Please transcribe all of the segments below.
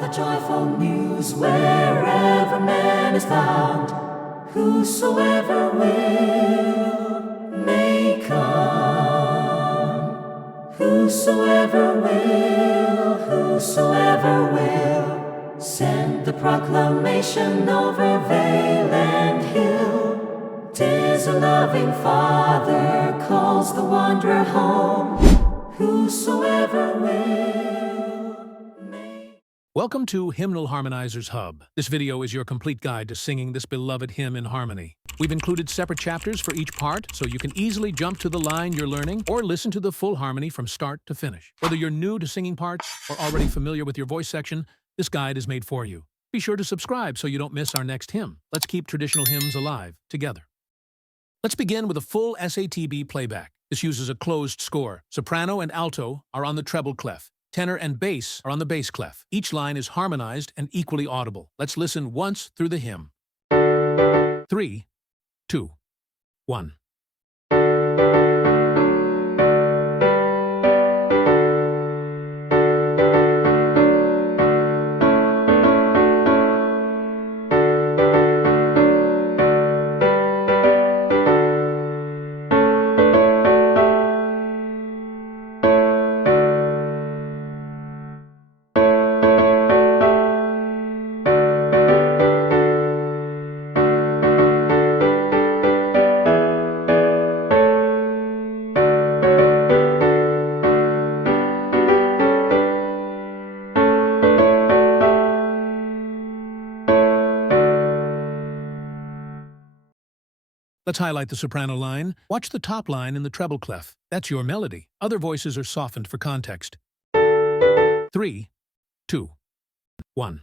the joyful news wherever man is found. Whosoever will may come. Whosoever will, send the proclamation over vale and hill. 'Tis a loving Father calls the wanderer home. Whosoever will may. Welcome to Hymnal Harmonizer's Hub. This video is your complete guide to singing this beloved hymn in harmony. We've included separate chapters for each part, so you can easily jump to the line you're learning or listen to the full harmony from start to finish. Whether you're new to singing parts or already familiar with your voice section, this guide is made for you. Be sure to subscribe so you don't miss our next hymn. Let's keep traditional hymns alive together. Let's begin with a full SATB playback. This uses a closed score. Soprano and alto are on the treble clef. Tenor and bass are on the bass clef. Each line is harmonized and equally audible. Let's listen once through the hymn. 3, 2, 1. Let's highlight the soprano line. Watch the top line in the treble clef. That's your melody. Other voices are softened for context. 3, 2, 1.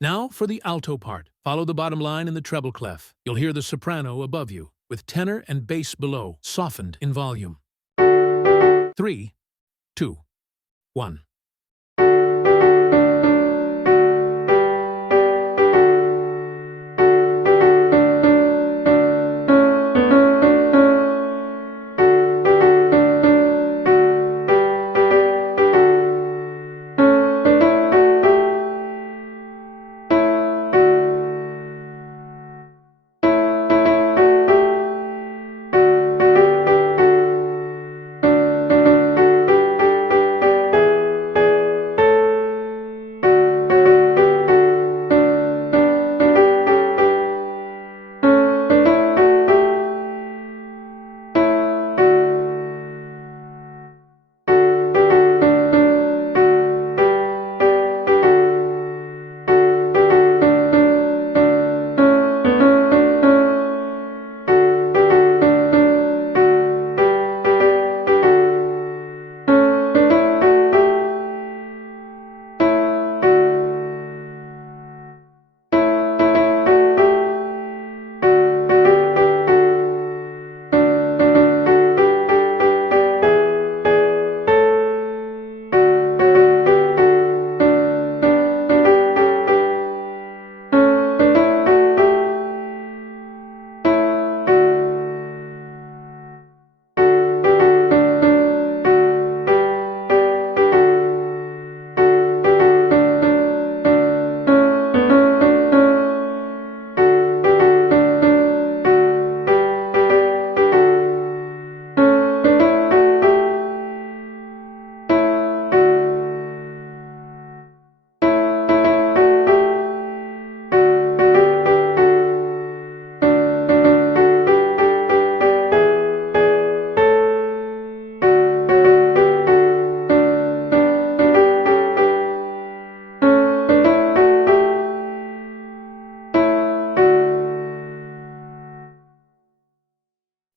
Now for the alto part. Follow the bottom line in the treble clef. You'll hear the soprano above you, with tenor and bass below, softened in volume. 3, 2, 1.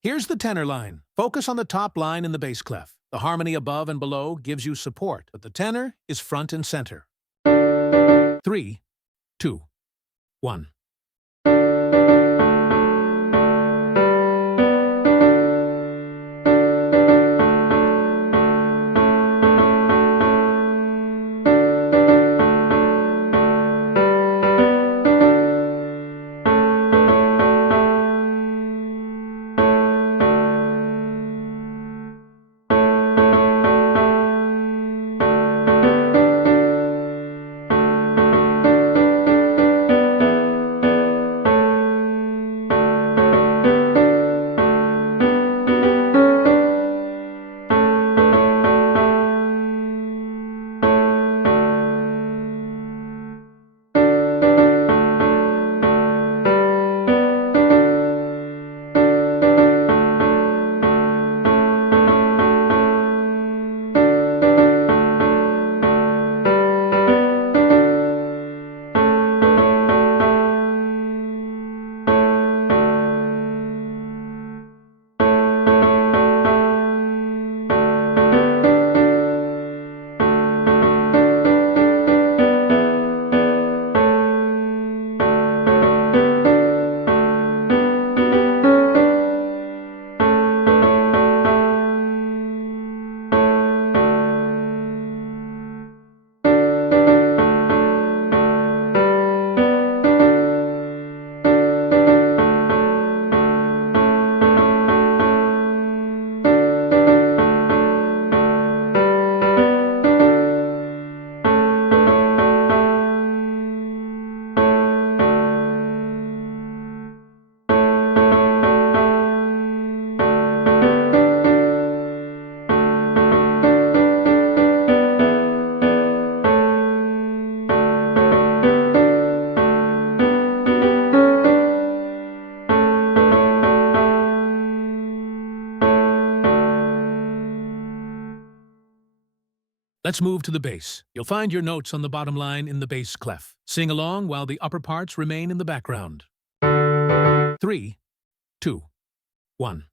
Here's the tenor line. Focus on the top line in the bass clef. The harmony above and below gives you support, but the tenor is front and center. 3, 2, 1. Let's move to the bass. You'll find your notes on the bottom line in the bass clef. Sing along while the upper parts remain in the background. 3, 2, 1.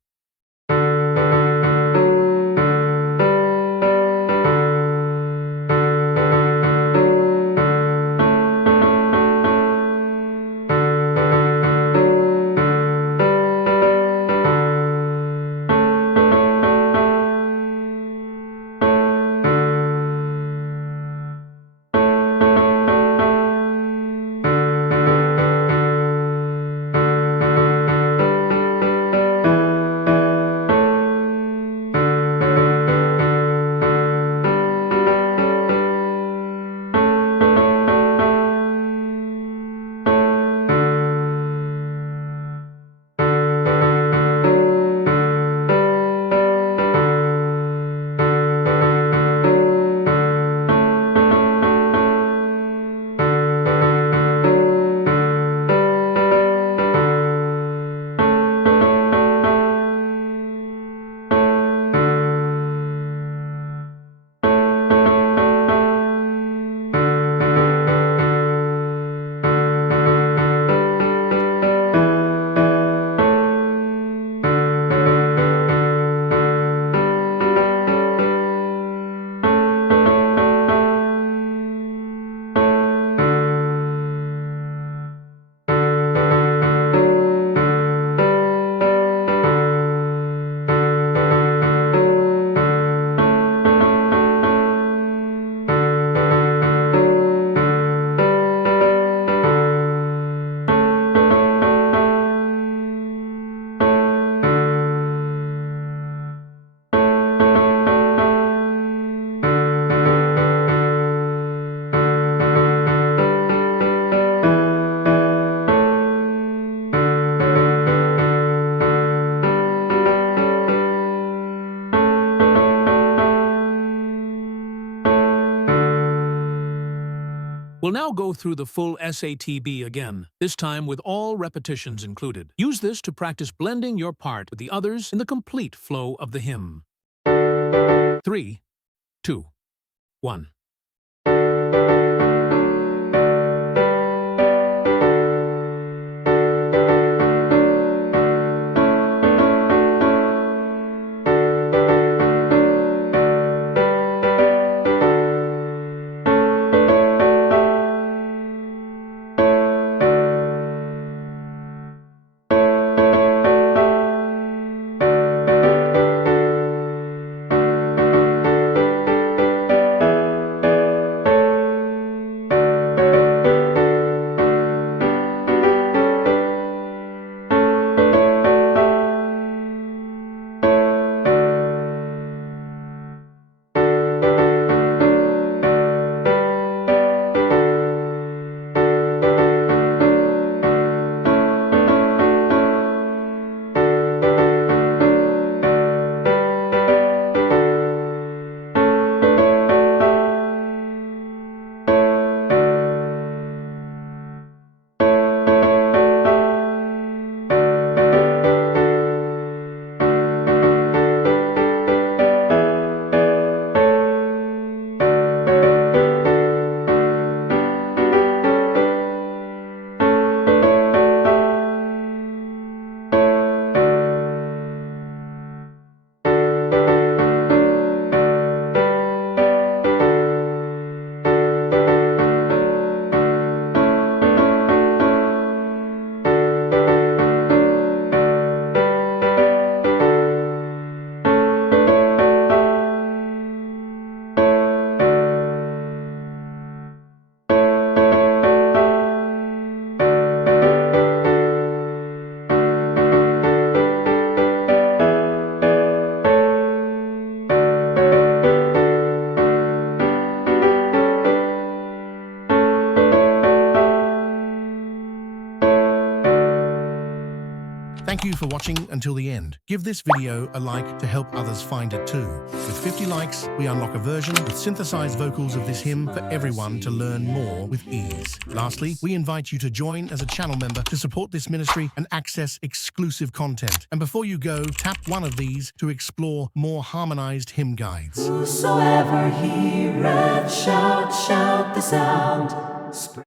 We'll now go through the full SATB again, this time with all repetitions included. Use this to practice blending your part with the others in the complete flow of the hymn. 3, 2, 1. Thank you for watching until the end. Give this video a like to help others find it too. With 50 likes, we unlock a version with synthesized vocals of this hymn for everyone to learn more with ease. Lastly, we invite you to join as a channel member to support this ministry and access exclusive content. And before you go, tap one of these to explore more harmonized hymn guides. Whosoever heareth, shout the sound.